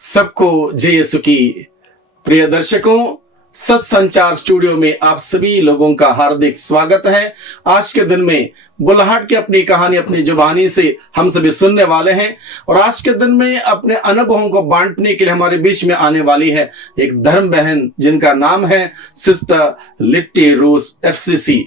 सबको जय यीशु की। प्रिय दर्शकों, सत्संचार स्टूडियो में आप सभी लोगों का हार्दिक स्वागत है। आज के दिन में बुलाहट की अपनी कहानी अपनी जुबानी से हम सभी सुनने वाले हैं और आज के दिन में अपने अनुभवों को बांटने के लिए हमारे बीच में आने वाली है एक धर्म बहन जिनका नाम है सिस्टर लिट्टी रूस FCC।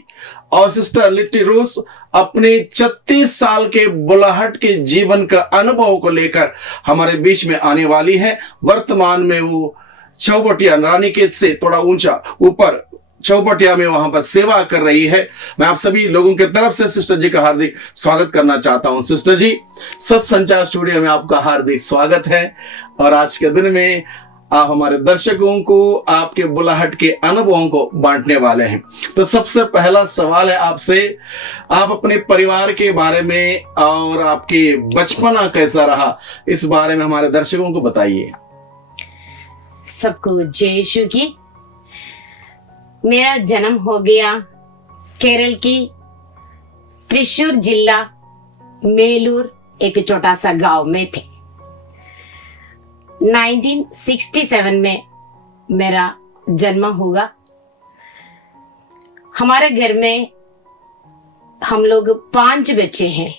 और सिस्टर लिट्टी रूस अपने 36 साल के बुलाहट के जीवन का अनुभव को लेकर हमारे बीच में आने वाली है। वर्तमान में वो चौबटिया रानीखेत से थोड़ा ऊंचा ऊपर चौबटिया में वहां पर सेवा कर रही है। मैं आप सभी लोगों की तरफ से सिस्टर जी का हार्दिक स्वागत करना चाहता हूं। सिस्टर जी, सत्संचार स्टूडियो में आपका हार्दिक स्वागत है और आज के दिन में आप हमारे दर्शकों को आपके बुलाहट के अनुभवों को बांटने वाले हैं। तो सबसे पहला सवाल है आपसे, आप अपने परिवार के बारे में और आपके बचपना कैसा रहा इस बारे में हमारे दर्शकों को बताइए। सबको जय यीशु की। मेरा जन्म हो गया केरल की त्रिशूर जिला मेलूर एक छोटा सा गांव में थे। 1967 में मेरा जन्म हुआ। हमारे घर में हम लोग 5 बच्चे हैं,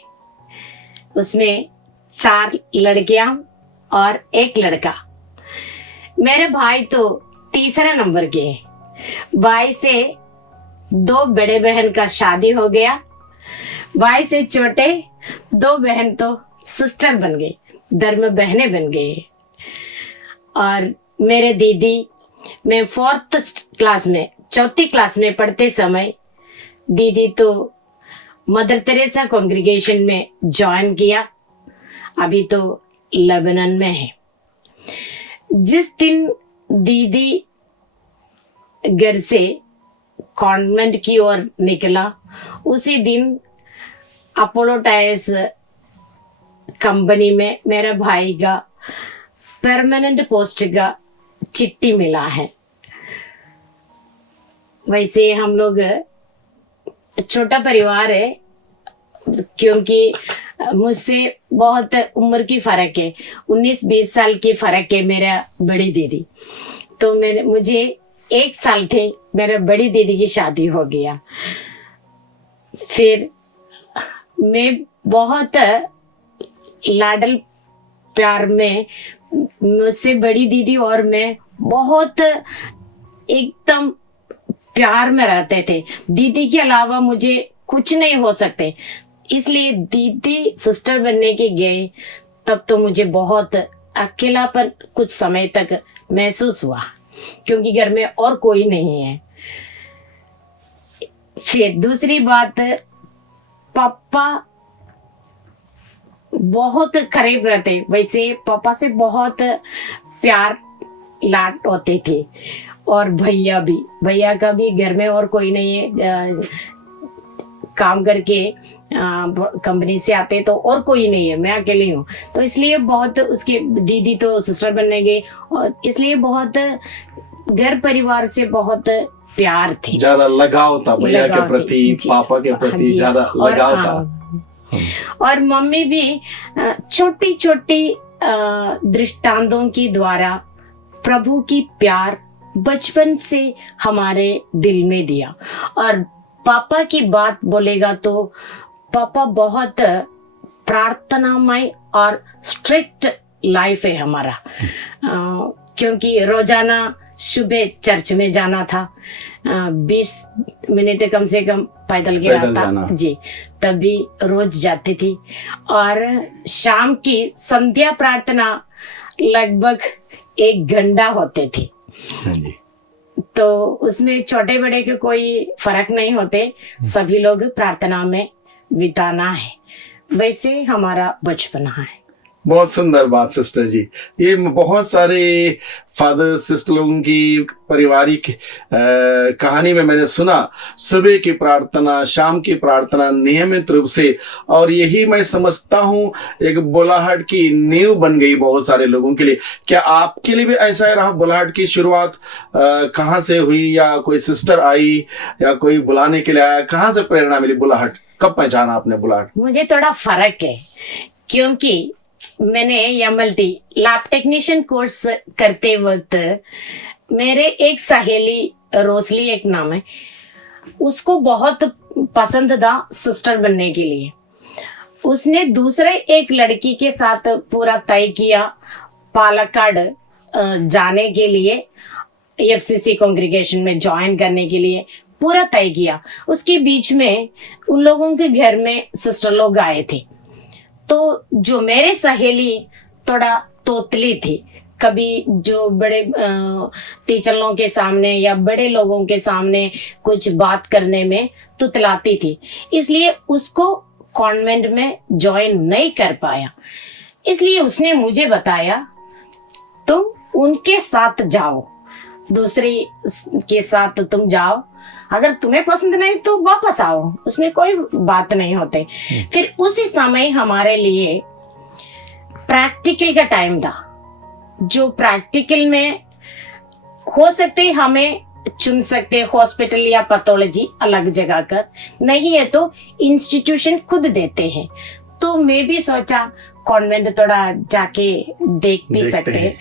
उसमें 4 लड़कियां और 1 लड़का। मेरे भाई तो तीसरे नंबर के हैं। भाई से 2 बड़े बहन का शादी हो गया। भाई से छोटे 2 बहन तो सिस्टर बन गई, धर्म बहनें बन गई। और मेरे दीदी, मैं 4th क्लास में 4थी क्लास में पढ़ते समय दीदी तो मदर तेरेसा कांग्रीगेशन में ज्वाइन किया, अभी तो लेबनान में है। जिस दिन दीदी घर से कॉन्वेंट की ओर निकला, उसी दिन अपोलो टायर्स कंपनी में मेरे भाई का परमानेंट पोस्ट का चिट्ठी मिला है। वैसे हम लोग छोटा परिवार है, क्योंकि मुझसे बहुत उम्र की फर्क है, 19-20 साल की फर्क है मेरा बड़ी दीदी। तो मुझे 1 साल थे मेरे बड़ी दीदी की शादी हो गया। फिर मैं बहुत लाडल प्यार में, मुझसे बड़ी दीदी और मैं बहुत एकदम प्यार में रहते थे। दीदी के अलावा मुझे कुछ नहीं हो सकते, इसलिए दीदी सिस्टर बनने के गए तब तो मुझे बहुत अकेलापन कुछ समय तक महसूस हुआ, क्योंकि घर में और कोई नहीं है। फिर दूसरी बात, पापा बहुत करीब रहते, वैसे पापा से बहुत प्यार लाड होते थे। और भैया का भी घर में और कोई नहीं है, काम करके कंपनी से आते तो और कोई नहीं है, मैं अकेली हूँ। तो इसलिए बहुत, उसके दीदी तो सिस्टर बनने गए और इसलिए बहुत घर परिवार से बहुत प्यार थे, ज्यादा लगाव था भैया के प्रति, पापा के प्रति ज्यादा लगाव था। और मम्मी भी छोटी छोटी दृष्टांतों के द्वारा प्रभु की प्यार बचपन से हमारे दिल में दिया। और पापा की बात बोलेगा तो पापा बहुत प्रार्थनामय और स्ट्रिक्ट लाइफ है हमारा, क्योंकि रोजाना सुबह चर्च में जाना था, 20 मिनट कम से कम पैदल के रास्ता जी, तभी रोज जाती थी। और शाम की संध्या प्रार्थना लगभग 1 घंटा होते थे। तो उसमें छोटे बड़े के कोई फर्क नहीं होते, सभी लोग प्रार्थना में बिताना है। वैसे हमारा बचपना है। बहुत सुंदर बात सिस्टर जी। ये बहुत सारे फादर सिस्टर लोगों की पारिवारिक कहानी में मैंने सुना, सुबह की प्रार्थना, शाम की प्रार्थना नियमित रूप से, और यही मैं समझता हूँ एक बुलाहट की नींव बन गई बहुत सारे लोगों के लिए। क्या आपके लिए भी ऐसा ही रहा? बुलाहट की शुरुआत कहाँ से हुई, या कोई सिस्टर आई या कोई बुलाने के लिए आया? कहाँ से प्रेरणा मिली? बुलाहट कब पहचाना आपने बुलाहट? मुझे थोड़ा फर्क है, क्योंकि मैंने एमएलटी लैब टेक्नीशियन कोर्स करते वक्त मेरे एक सहेली, रोसली एक नाम है, उसको बहुत पसंद था सिस्टर बनने के लिए। उसने दूसरे एक लड़की के साथ पूरा तय किया पालक्काड जाने के लिए, एफसीसी कांग्रेगेशन में ज्वाइन करने के लिए पूरा तय किया। उसके बीच में उन लोगों के घर में सिस्टर लोग आए थे, तो जो मेरे सहेली थोड़ा तोतली थी, कभी जो बड़े टीचर लोगों के सामने या बड़े लोगों के सामने कुछ बात करने में तुतलाती थी, इसलिए उसको कॉन्वेंट में ज्वाइन नहीं कर पाया। इसलिए उसने मुझे बताया तुम उनके साथ जाओ, दूसरी के साथ तुम जाओ, अगर तुम्हें पसंद नहीं तो वापस आओ, उसमें कोई बात नहीं होते। फिर उसी समय हमारे लिए प्रैक्टिकल का टाइम था, जो प्रैक्टिकल में हो सकते हमें चुन सकते हॉस्पिटल या पैथोलॉजी अलग जगह कर, नहीं है तो इंस्टीट्यूशन खुद देते हैं। तो मैं भी सोचा कॉन्वेंट थोड़ा जाके देख भी सकते हैं।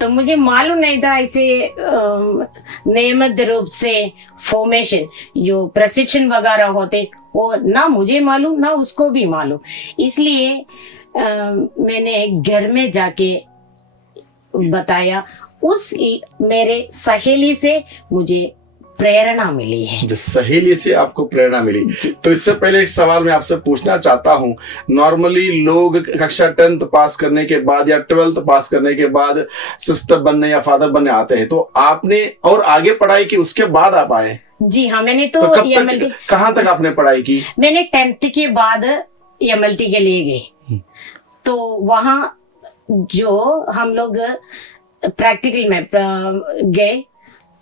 तो मुझे मालूम नहीं था ऐसे नियमित रूप से फॉर्मेशन जो प्रशिक्षण वगैरह होते, वो ना मुझे मालूम ना उसको भी मालूम। इसलिए मैंने घर में जाके बताया, उस मेरे सहेली से मुझे प्रेरणा मिली है। सहेली से आपको प्रेरणा मिली। तो इससे पहले एक सवाल मैं आपसे पूछना चाहता हूँ, नॉर्मली लोग कक्षा 10th पास करने के बाद या 12th पास करने के बाद सिस्टर बनने या फादर बनने आते हैं, तो आपने और आगे पढ़ाई की उसके बाद आप आए? जी हाँ, मैंने तो कहाँ तक आपने पढ़ाई की? मैंने 10th के बाद एमएलटी के लिए गई, तो वहाँ जो हम लोग प्रैक्टिकल में गए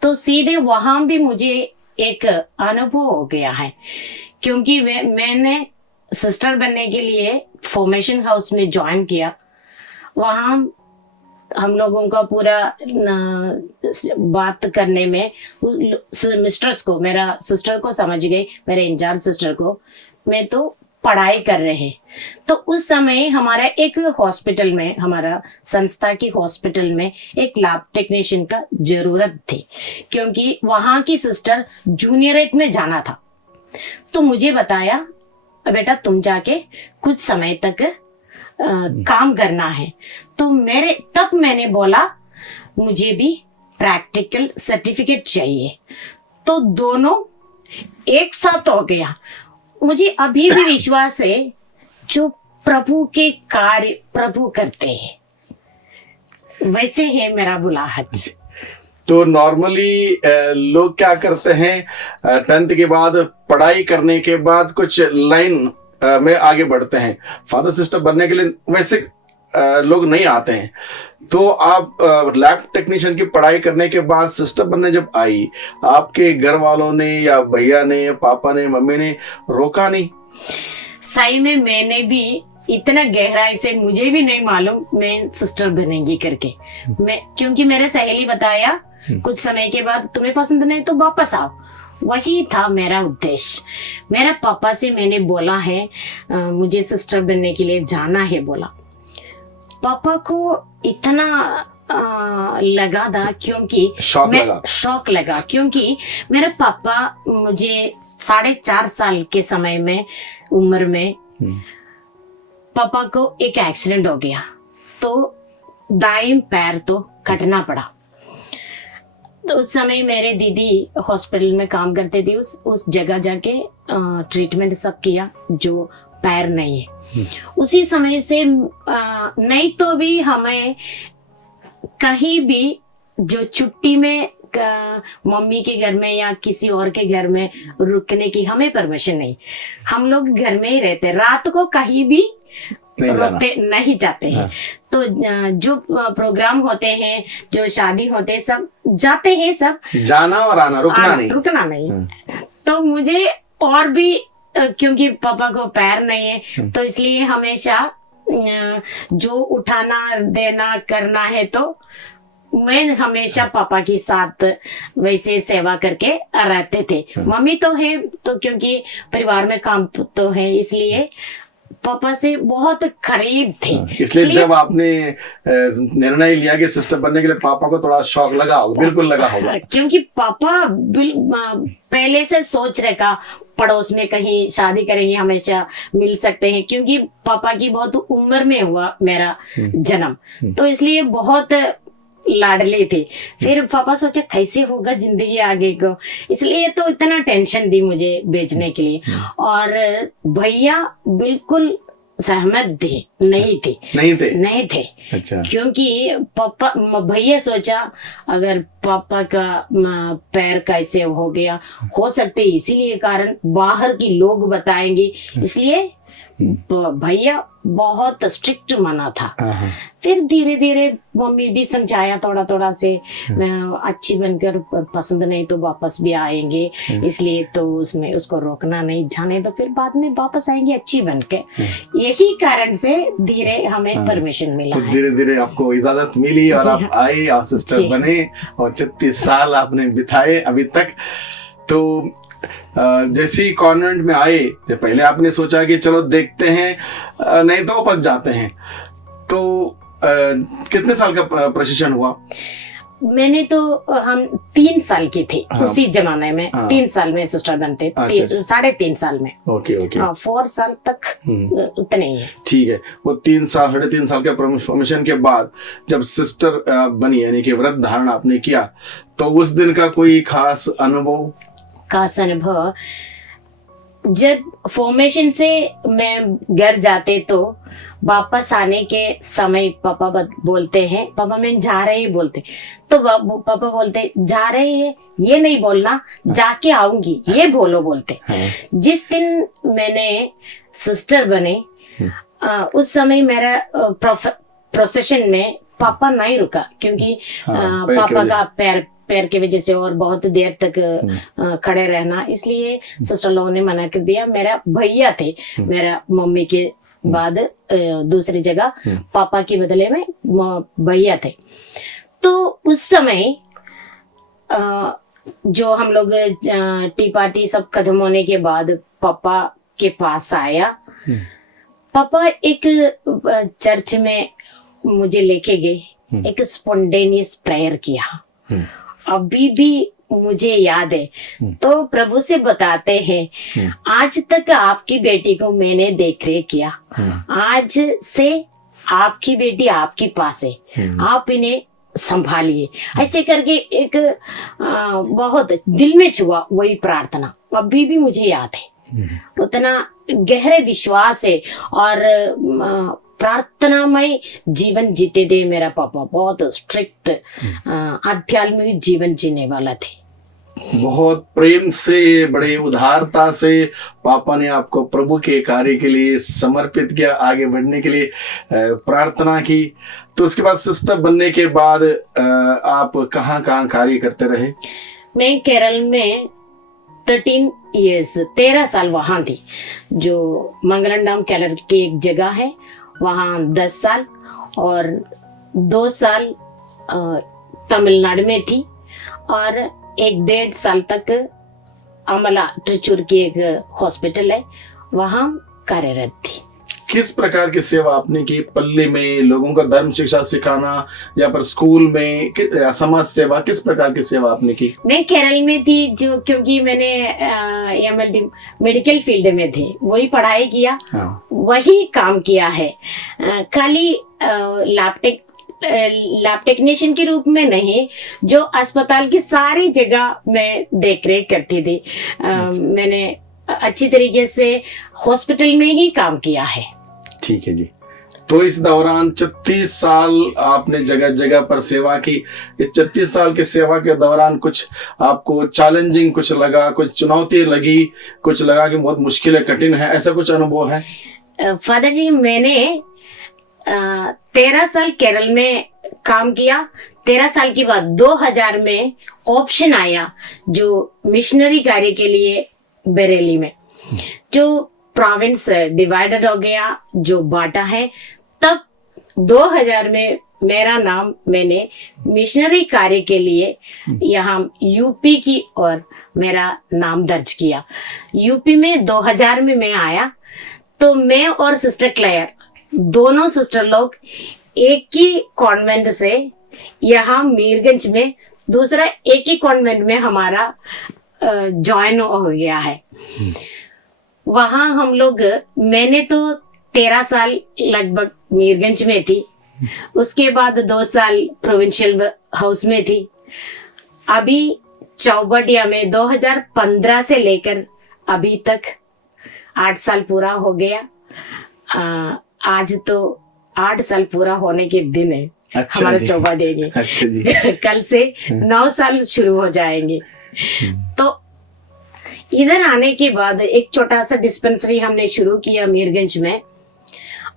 तो सीधे वहां भी मुझे एक अनुभव हो गया है, क्योंकि मैंने सिस्टर बनने के लिए फॉर्मेशन हाउस में ज्वाइन किया। वहां हम लोगों का पूरा बात करने में मिस्टर्स को, मेरा सिस्टर को समझ गई, मेरे इंचार्ज सिस्टर को, मैं तो पढ़ाई कर रहे हैं। तो उस समय हमारा एक हॉस्पिटल में, हमारा संस्था की हॉस्पिटल में एक लैब टेक्नीशियन का जरूरत थी, क्योंकि वहां की सिस्टर जूनियरेट में जाना था। तो मुझे बताया बेटा तुम जाके कुछ समय तक काम करना है। तो तब मैंने बोला मुझे भी प्रैक्टिकल सर्टिफिकेट चाहिए। तो दोनों एक साथ हो गया। मुझे अभी भी विश्वास है जो प्रभु के कार्य प्रभु करते हैं, वैसे है मेरा बुलाहट। तो नॉर्मली लोग क्या करते हैं, 10th के बाद पढ़ाई करने के बाद कुछ लाइन में आगे बढ़ते हैं, फादर सिस्टर बनने के लिए वैसे लोग नहीं आते हैं। तो आप लैब टेक्नीशियन की पढ़ाई करने के बाद सिस्टर बनने जब आई, आपके घर वालों ने या भैया ने, पापा ने, मम्मी ने रोका नहीं? सही में मैंने भी इतना गहराई से मुझे भी नहीं मालूम मैं सिस्टर बनेंगी करके, क्योंकि मेरे सहेली बताया कुछ समय के बाद तुम्हें पसंद नहीं तो वापस आओ, वही था मेरा उद्देश्य। मेरे पापा से मैंने बोला है मुझे सिस्टर बनने के लिए जाना है बोला। पापा को इतना लगा था, क्योंकि शौक लगा क्योंकि मेरे पापा मुझे 4.5 साल के समय में उम्र में पापा को एक एक्सीडेंट हो गया, तो दाएं पैर तो कटना पड़ा। तो उस समय मेरे दीदी हॉस्पिटल में काम करते थे, उस जगह जाके ट्रीटमेंट सब किया, जो पैर नहीं है। उसी समय से नहीं तो भी हमें कहीं भी जो छुट्टी में मम्मी के घर में या किसी और के घर में रुकने की हमें परमिशन नहीं। हम लोग घर में ही रहते, रात को कहीं भी नहीं जाते हैं। तो जो प्रोग्राम होते हैं, जो शादी होते हैं, सब जाते हैं, सब जाना और आना, रुकना नहीं। तो मुझे और भी, क्योंकि पापा को पैर नहीं है, तो इसलिए हमेशा जो उठाना देना करना है, तो मैं हमेशा पापा के साथ वैसे सेवा करके रहते थे। मम्मी तो है, तो क्योंकि परिवार में काम तो है, इसलिए पापा से बहुत करीब थे। इसलिए जब आपने निर्णय लिया कि सिस्टर बनने के लिए, पापा को थोड़ा शौक लगा होगा, बिल्कुल लगा होगा। क्योंकि पापा पहले से सोच रखा पड़ोस में कहीं शादी करेंगे, हमेशा मिल सकते हैं, क्योंकि पापा की बहुत उम्र में हुआ मेरा जन्म, तो इसलिए बहुत लाडले थे। फिर पापा सोचा कैसे होगा जिंदगी आगे को, इसलिए तो इतना टेंशन दी मुझे बेचने के लिए। और भैया बिल्कुल सहमत थे नहीं थे। अच्छा। क्योंकि पापा भैया सोचा अगर पापा का पैर कैसे हो गया, हो सकते इसीलिए कारण बाहर की लोग बताएंगे, इसलिए भैया बहुत स्ट्रिक्ट माना था। फिर धीरे धीरे मम्मी भी समझाया थोड़ा थोड़ा से, अच्छी बनकर पसंद नहीं तो वापस भी आएंगे, इसलिए तो उसमें उसको रोकना नहीं, जाने तो फिर बाद में वापस आएंगे अच्छी बनके। यही कारण से धीरे हमें परमिशन मिला। तो धीरे धीरे आपको इजाजत मिली और आप आए और सिस्टर बने और 36 साल आपने बिताए अभी तक। तो जैसे ही कॉन्वेंट में आए, जब पहले आपने सोचा कि चलो देखते हैं, नहीं तो वापस जाते हैं, तो कितने साल का प्रशिक्षण हुआ? मैंने तो हम 3 साल की थे। उसी जमाने में 3 साल में सिस्टर बनते, 3.5 साल में। ओके 4 साल तक उतने ही है। ठीक है। वो 3.5 साल के परमिशन के बाद जब सिस्टर बनी, यानी कि व्रत धारण आपने किया, तो उस दिन का कोई खास अनुभव? जब फॉर्मेशन से मैं घर जाते तो वापस आने के समय पापा बोलते हैं, पापा मैं जा रहे ही बोलते, तो पापा बोलते जा रहे हैं ये नहीं बोलना, जाके आऊंगी ये बोलते। जिस दिन मैंने सिस्टर बने उस समय मेरा प्रोसेशन में पापा नहीं रुका, क्योंकि पापा का पैर की वजह से और बहुत देर तक खड़े रहना, इसलिए सिस्टर लोगों ने मना कर दिया। मेरा भैया थे, मेरा मम्मी के बाद दूसरी जगह पापा के बदले में भैया थे। तो उस समय जो हम लोग टी पार्टी सब खत्म होने के बाद पापा के पास आया, पापा एक चर्च में मुझे लेके गए, एक स्पॉन्टेनियस प्रेयर किया, अभी भी मुझे याद है। तो प्रभु से बताते हैं आज तक आपकी बेटी को मैंने देख रेख किया, आज से आपकी बेटी आपके पास है, आप इन्हें संभालिए। ऐसे करके एक बहुत दिल में छुआ वही प्रार्थना, अभी भी मुझे याद है। उतना गहरे विश्वास है और प्रार्थनामय जीवन जीते थे मेरा पापा। बहुत स्ट्रिक्ट आध्यात्मिक जीवन जीने वाला थे। बहुत प्रेम से, बड़े उदारता से पापा ने आपको प्रभु के कार्य के लिए समर्पित किया, आगे बढ़ने के लिए प्रार्थना की। तो उसके बाद सिस्टर बनने के बाद आप कहाँ कार्य करते रहे? मैं केरल में 13 साल वहां थी, जो मंगलम केरल की एक जगह है, वहाँ 10 साल और 2 साल तमिलनाडु में थी और 1.5 साल तक अमला त्रिचूर की एक हॉस्पिटल है, वहाँ कार्यरत थी। किस प्रकार की सेवा आपने की? पल्ली में लोगों को धर्म शिक्षा सिखाना या पर स्कूल में समाज सेवा, किस प्रकार की सेवा आपने की? मैं केरल में थी, जो क्योंकि मैंने MLD मेडिकल फील्ड में थी, वही पढ़ाई किया, वही काम किया है। खाली लैब टेक्नीशियन के रूप में नहीं, जो अस्पताल की सारी जगह मैं देख रेख करती थी। मैंने अच्छी तरीके से हॉस्पिटल में ही काम किया है। ठीक है जी। तो इस दौरान 36 साल आपने जगह जगह पर सेवा की। इस 36 साल की सेवा के दौरान कुछ आपको चैलेंजिंग कुछ लगा, कुछ चुनौती लगी, कुछ लगा कि बहुत मुश्किल है, कठिन है, ऐसा कुछ अनुभव है? फादर जी, मैंने 13 साल केरल में काम किया। 13 साल के बाद 2000 में ऑप्शन आया जो मिशनरी कार्य के लिए बरेली में, जो प्रोविंस डिवाइडेड हो गया, जो बांटा है, तब 2000 में मेरा नाम मैंने मिशनरी कार्य के लिए यहाँ यूपी की ओर मेरा नाम दर्ज किया। यूपी में 2000 में मैं आया, तो मैं और सिस्टर क्लेयर दोनों सिस्टर लोग एक ही कॉन्वेंट से यहाँ मीरगंज में दूसरा एक ही कॉन्वेंट में हमारा ज्वाइन हो गया है। वहाँ हम लोग, मैंने तो 13 साल लगभग मीरगंज में थी, उसके बाद 2 साल प्रोविंशियल हाउस में थी। अभी चौबटिया में 2015 से लेकर अभी तक 8 साल पूरा हो गया। आज तो 8 साल पूरा होने के दिन है। अच्छा हमारा जी। चौबटिया के अच्छा जी। कल से 9 साल शुरू हो जाएंगे। तो इधर आने के बाद एक छोटा सा डिस्पेंसरी हमने शुरू किया मीरगंज में,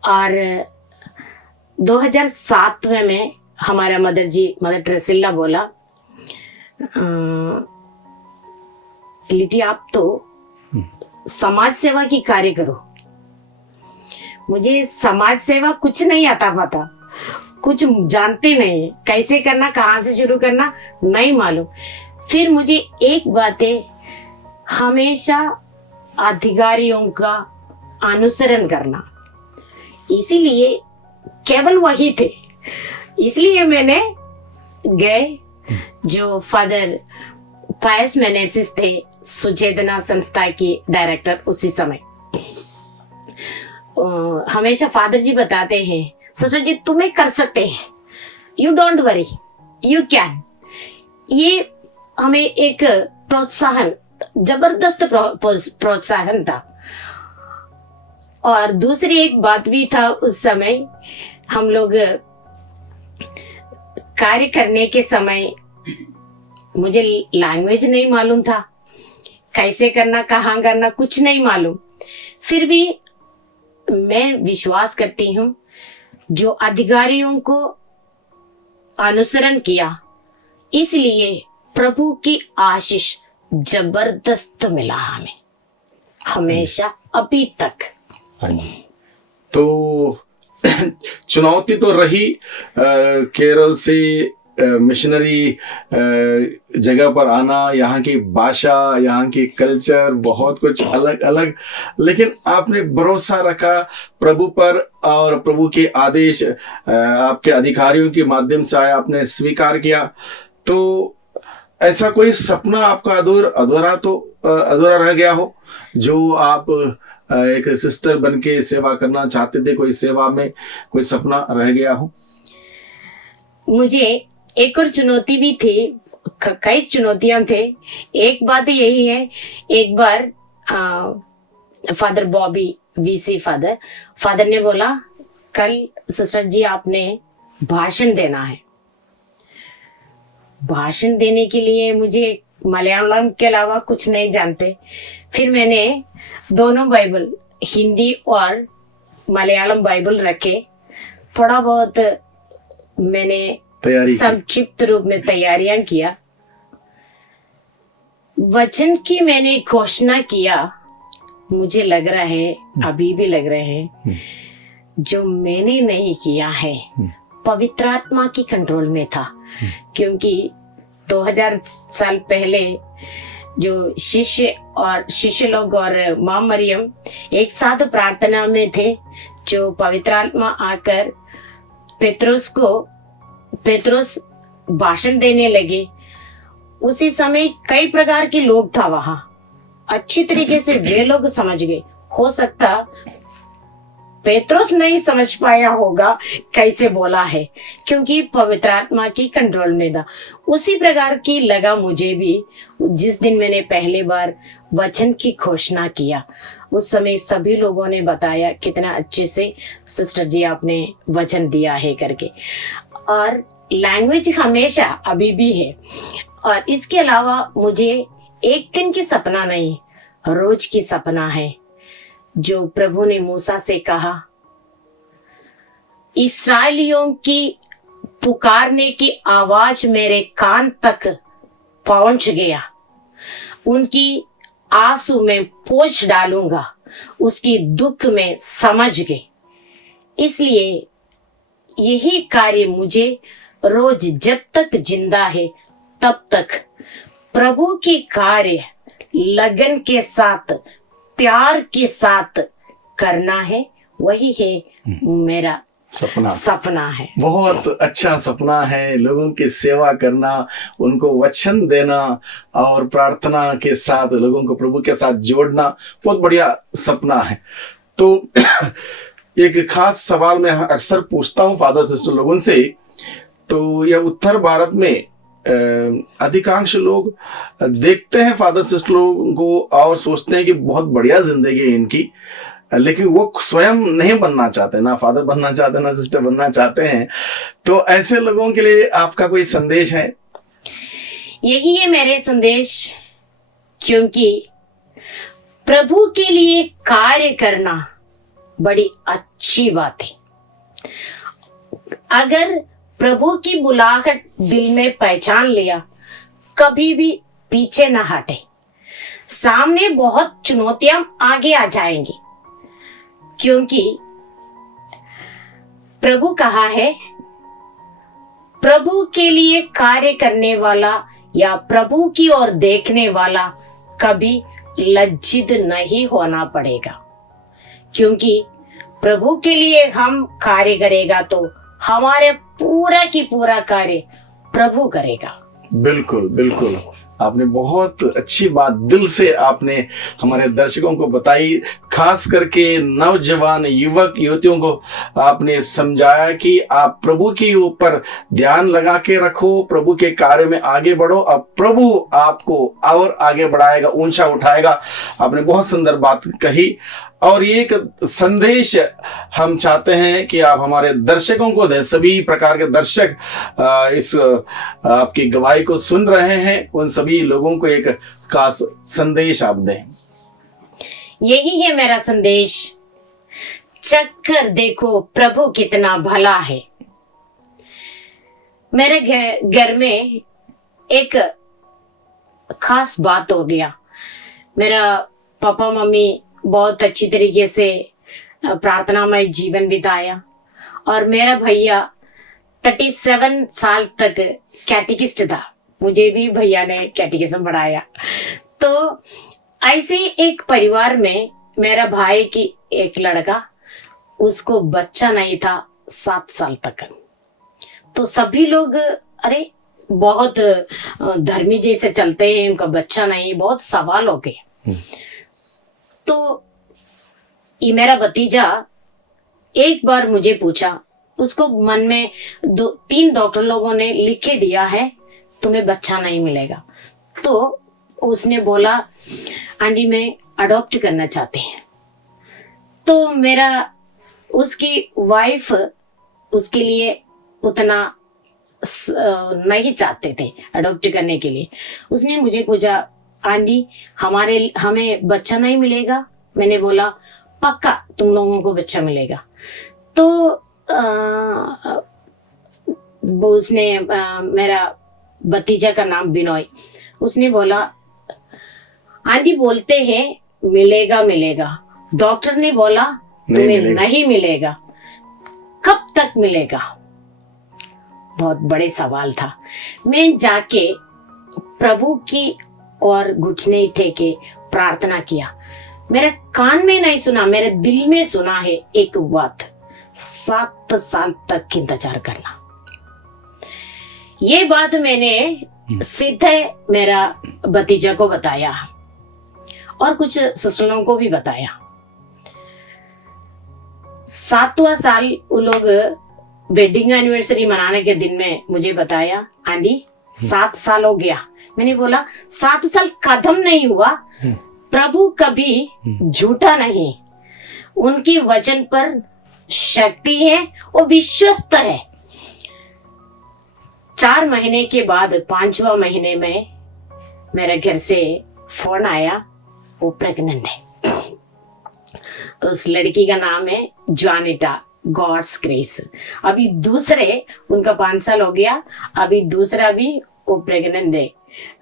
और 2007 में हमारा मदर ट्रेसिल्ला बोला, लिटी आप तो समाज सेवा की कार्य करो। मुझे समाज सेवा कुछ नहीं आता पता, कुछ जानते नहीं, कैसे करना, कहाँ से शुरू करना नहीं मालूम। फिर मुझे एक बात है, हमेशा अधिकारियों का अनुसरण करना, इसीलिए केवल वही थे। इसलिए मैंने गए, जो फादर पायस मेनेसिस थे, सुचेतना संस्था की डायरेक्टर उसी समय, हमेशा फादर जी बताते हैं, ससुर जी तुम्हें कर सकते हैं, you don't worry, you can. ये हमें एक प्रोत्साहन, जबरदस्त प्रोत्साहन था। और दूसरी एक बात भी था, उस समय हम लोग कार्य करने के समय मुझे लैंग्वेज नहीं मालूम था, कैसे करना, कहाँ करना, कुछ नहीं मालूम। फिर भी मैं विश्वास करती हूँ, जो अधिकारियों को अनुसरण किया, इसलिए प्रभु की आशीष जबरदस्त मिला हमें हमेशा अभी तक। हाँ जी। तो चुनौती तो रही, केरल से मिशनरी जगह पर आना, यहाँ की भाषा, यहाँ की कल्चर, बहुत कुछ अलग अलग, लेकिन आपने भरोसा रखा प्रभु पर, और प्रभु के आदेश आपके अधिकारियों के माध्यम से आया, आपने स्वीकार किया। तो ऐसा कोई सपना आपका अधूरा रह गया हो, जो आप एक सिस्टर बनके सेवा करना चाहते थे, कोई सेवा में कोई सपना रह गया हो? मुझे एक और चुनौती भी थी, कई चुनौतियां थे। एक बात यही है, एक बार फादर बॉबी वीसी फादर ने बोला, कल सिस्टर जी आपने भाषण देना है। भाषण देने के लिए मुझे मलयालम के अलावा कुछ नहीं जानते। फिर मैंने दोनों बाइबल, हिंदी और मलयालम बाइबल रखे, थोड़ा बहुत मैंने संक्षिप्त रूप में तैयारियां किया। वचन की मैंने घोषणा किया। मुझे लग रहा है, अभी भी लग रहे हैं, जो मैंने नहीं किया है पवित्र आत्मा की कंट्रोल में था। क्योंकि 2000 साल पहले जो शिष्य लोग और मां मरियम एक साथ प्रार्थना में थे, जो पवित्र आत्मा आकर पेत्रुस भाषण देने लगे। उसी समय कई प्रकार के लोग था वहां, अच्छी तरीके से वे लोग समझ गए। हो सकता पेत्रुस नहीं समझ पाया होगा कैसे बोला है, क्योंकि पवित्र आत्मा की कंट्रोल में था। उसी प्रकार की लगा मुझे भी, जिस दिन मैंने पहली बार वचन की घोषणा किया। उस समय सभी लोगों ने बताया कितना अच्छे से सिस्टर जी आपने वचन दिया है करके। और लैंग्वेज हमेशा अभी भी है। और इसके अलावा मुझे एक दिन की सपना नहीं, रोज की सपना है, जो प्रभु ने मूसा से कहा, इस्राएलियों की पुकारने की आवाज मेरे कान तक पहुंच गया, उनकी आंसू में पोंछ डालूंगा, उसकी दुख में समझ गए। इसलिए यही कार्य मुझे रोज जब तक जिंदा है तब तक प्रभु की कार्य लगन के साथ, प्यार के साथ करना है, वही है मेरा सपना है। बहुत अच्छा सपना है, लोगों की सेवा करना, उनको वचन देना और प्रार्थना के साथ लोगों को प्रभु के साथ जोड़ना, बहुत बढ़िया सपना है। तो एक खास सवाल मैं अक्सर पूछता हूँ फादर सिस्टर लोगों से, तो यह उत्तर भारत में अधिकांश लोग देखते हैं फादर सिस्टर लोगों को और सोचते हैं कि बहुत बढ़िया जिंदगी है इनकी, लेकिन वो स्वयं नहीं बनना चाहते, ना फादर बनना चाहते, ना सिस्टर बनना चाहते हैं। तो ऐसे लोगों के लिए आपका कोई संदेश है? यही है मेरे संदेश, क्योंकि प्रभु के लिए कार्य करना बड़ी अच्छी बात है। अगर प्रभु की बुलाहट दिल में पहचान लिया, कभी भी पीछे ना हटे। सामने बहुत चुनौतियां आगे आ जाएंगी, क्योंकि प्रभु कहा है, प्रभु के लिए कार्य करने वाला या प्रभु की ओर देखने वाला कभी लज्जित नहीं होना पड़ेगा। क्योंकि प्रभु के लिए हम कार्य करेगा तो हमारे पूरा की पूरा कार्य प्रभु करेगा। बिल्कुल बिल्कुल, आपने बहुत अच्छी बात दिल से आपने हमारे दर्शकों को बताई, खास करके नौजवान युवक युवतियों को आपने समझाया कि आप प्रभु के ऊपर ध्यान लगा के रखो, प्रभु के कार्य में आगे बढ़ो, अब प्रभु आपको और आगे बढ़ाएगा, ऊंचा उठाएगा। आपने बहुत सुंदर बात कही और ये एक संदेश हम चाहते हैं कि आप हमारे दर्शकों को दें। सभी प्रकार के दर्शक इस आपकी गवाही को सुन रहे हैं, उन सभी लोगों को एक खास संदेश आप दें। यही है मेरा संदेश, चक्कर देखो प्रभु कितना भला है। मेरे घर में एक खास बात हो गया। मेरा पापा मम्मी बहुत अच्छी तरीके से प्रार्थनामय जीवन बिताया और मेरा भैया 37 साल तक कैटेकिस्ट था। मुझे भी भैया ने कैटेकिज्म पढ़ाया। तो ऐसे एक परिवार में मेरा भाई की एक लड़का, उसको बच्चा नहीं था 7 साल तक। तो सभी लोग अरे बहुत धर्मी जैसे चलते हैं, उनका बच्चा नहीं, बहुत सवाल हो गए। तो ये मेरा भतीजा एक बार मुझे पूछा, उसको मन में 2-3 डॉक्टर लोगों ने लिख के दिया है तुम्हें बच्चा नहीं मिलेगा। तो उसने बोला आंटी मैं अडॉप्ट करना चाहते हैं। तो मेरा उसकी वाइफ उसके लिए उतना नहीं चाहते थे अडॉप्ट करने के लिए। उसने मुझे पूछा आंटी हमें बच्चा नहीं मिलेगा? मैंने बोला पक्का तुम लोगों को बच्चा मिलेगा। तो उसने मेरा भतीजा का नाम बिनोय, उसने बोला आंटी बोलते हैं मिलेगा मिलेगा, डॉक्टर ने बोला तुम्हें नहीं मिलेगा, कब तक मिलेगा? बहुत बड़े सवाल था। मैं जाके प्रभु की और घुटने टेके प्रार्थना किया। मेरे कान में नहीं सुना, मेरे दिल में सुना है एक बात, 7 साल तक इंतजार करना। ये बात मैंने सीधे मेरा भतीजा को बताया और कुछ ससुरों को भी बताया। 7वां साल वो लोग वेडिंग एनिवर्सरी मनाने के दिन में मुझे बताया आंटी 7 साल हो गया। मैंने बोला 7 साल कदम नहीं हुआ, प्रभु कभी झूठा नहीं, उनकी वचन पर शक्ति है, वो विश्वस्त है। 4 महीने के बाद 5वां महीने में मेरे घर से फोन आया, वो प्रेग्नेंट है। उस लड़की का नाम है जॉनिटा, गॉड्स ग्रेस। अभी दूसरे, उनका 5 साल हो गया, अभी दूसरा भी वो प्रेग्नेंट है,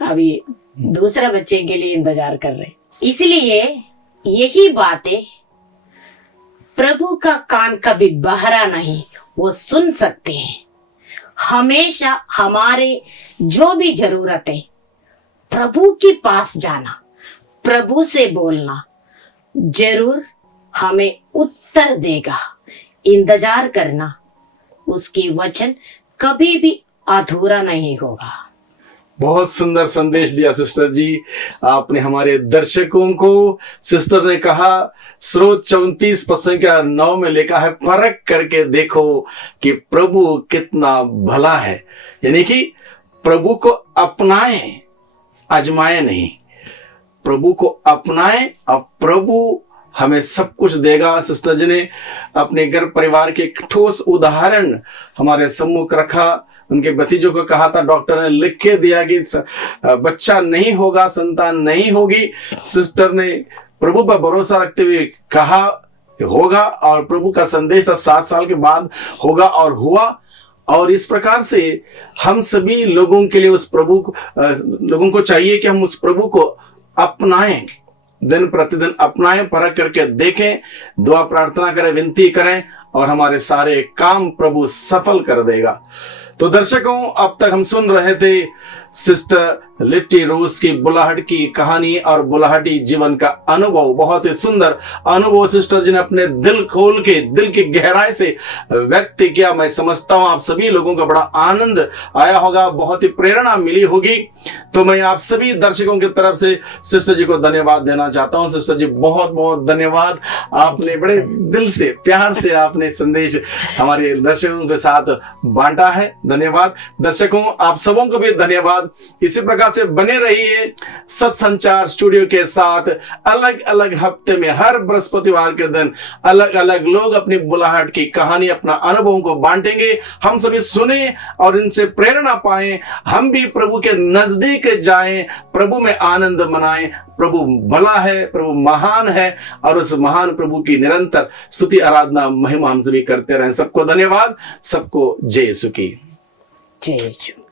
अभी दूसरा बच्चे के लिए इंतजार कर रहे। इसलिए यही बातें प्रभु का कान कभी बहरा नहीं, वो सुन सकते हैं। हमेशा हमारे जो भी जरूरत है प्रभु के पास जाना, प्रभु से बोलना, जरूर हमें उत्तर देगा। इंतजार करना, उसकी वचन कभी भी अधूरा नहीं होगा। बहुत सुंदर संदेश दिया सिस्टर जी आपने हमारे दर्शकों को। सिस्टर ने कहा स्रोत 34:9 में लिखा है, परख करके देखो कि प्रभु कितना भला है। यानी कि प्रभु को अपनाएं, आजमाए नहीं, प्रभु को अपनाएं और प्रभु हमें सब कुछ देगा। सिस्टर जी ने अपने घर परिवार के एक ठोस उदाहरण हमारे सम्मुख रखा। उनके भतीजों को कहा था, डॉक्टर ने लिख के दिया कि बच्चा नहीं होगा, संतान नहीं होगी। सिस्टर ने प्रभु पर भरोसा रखते हुए कहा होगा, और प्रभु का संदेश था 7 साल के बाद होगा, और हुआ। और इस प्रकार से हम सभी लोगों के लिए उस प्रभु लोगों को चाहिए कि हम उस प्रभु को अपनाएं, दिन प्रतिदिन अपनाएं, परख करके देखें, दुआ प्रार्थना करें, विनती करें, और हमारे सारे काम प्रभु सफल कर देगा। तो दर्शकों, अब तक हम सुन रहे थे सिस्टर लिट्टी रोज की बुलाहट की कहानी और बुलाहटी जीवन का अनुभव। बहुत ही सुंदर अनुभव सिस्टर जी ने अपने दिल खोल के, दिल की गहराई से व्यक्त किया। मैं समझता हूं आप सभी लोगों का बड़ा आनंद आया होगा, बहुत ही प्रेरणा मिली होगी। तो मैं आप सभी दर्शकों की तरफ से सिस्टर जी को धन्यवाद देना चाहता हूं। सिस्टर जी बहुत बहुत धन्यवाद, आपने बड़े दिल से, प्यार से आपने संदेश हमारे दर्शकों के साथ बांटा है। धन्यवाद दर्शकों, आप सबों को भी धन्यवाद। इसी प्रकार से बने रहिए सत्संचार स्टूडियो के साथ। अलग अलग हफ्ते में हर बृहस्पतिवार के दिन अलग अलग लोग अपनी बुलाहट की कहानी, अपना अनुभवों को बांटेंगे। हम सभी सुने और इनसे प्रेरणा पाएं, हम भी प्रभु के नजदीक जाएं, प्रभु में आनंद मनाएं। प्रभु भला है, प्रभु महान है, और उस महान प्रभु की निरंतर स्तुति, आराधना, महिमा हम सभी करते रहें। सबको धन्यवाद, सबको जय यीशु की जय यीशु।